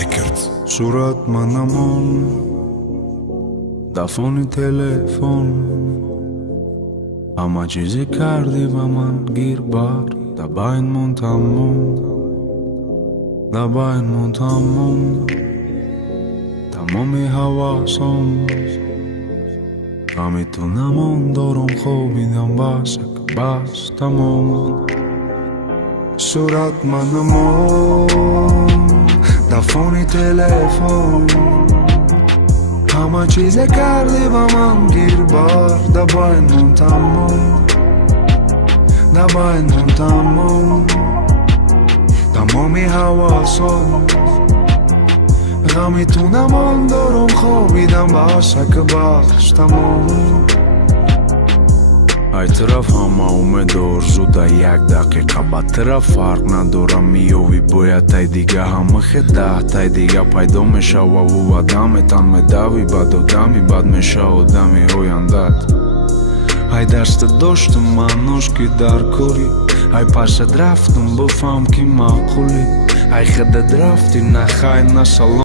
Records. صورت منمون دفونی تلفن همه چیزی کردی و من گیر بار دباینمون تموم دباینمون تموم تمامی حواسم نمیتونم اون دارم خوابیدم بس تمام صورت منمون دفونی تلفن همه چیز کردی با من گیر بار دباینمون تموم دباینمون تموم تمامی حواسم نمیتونم آن دارم خوابیدم باشه که باش تمام ای طرف همه اومد ارزو دا یک دقیقه با طرف فرق ندارم میوی باید تای دیگه همه خده تای دیگه پیدا میشه و او آدمتان میدوی بد آدمی بد میشه آدمی آیندت ای دست داشتم منوش که در کاری ای پشت رفتم بفهم که معقولی ای خدت رفتی نه خیر نه سلام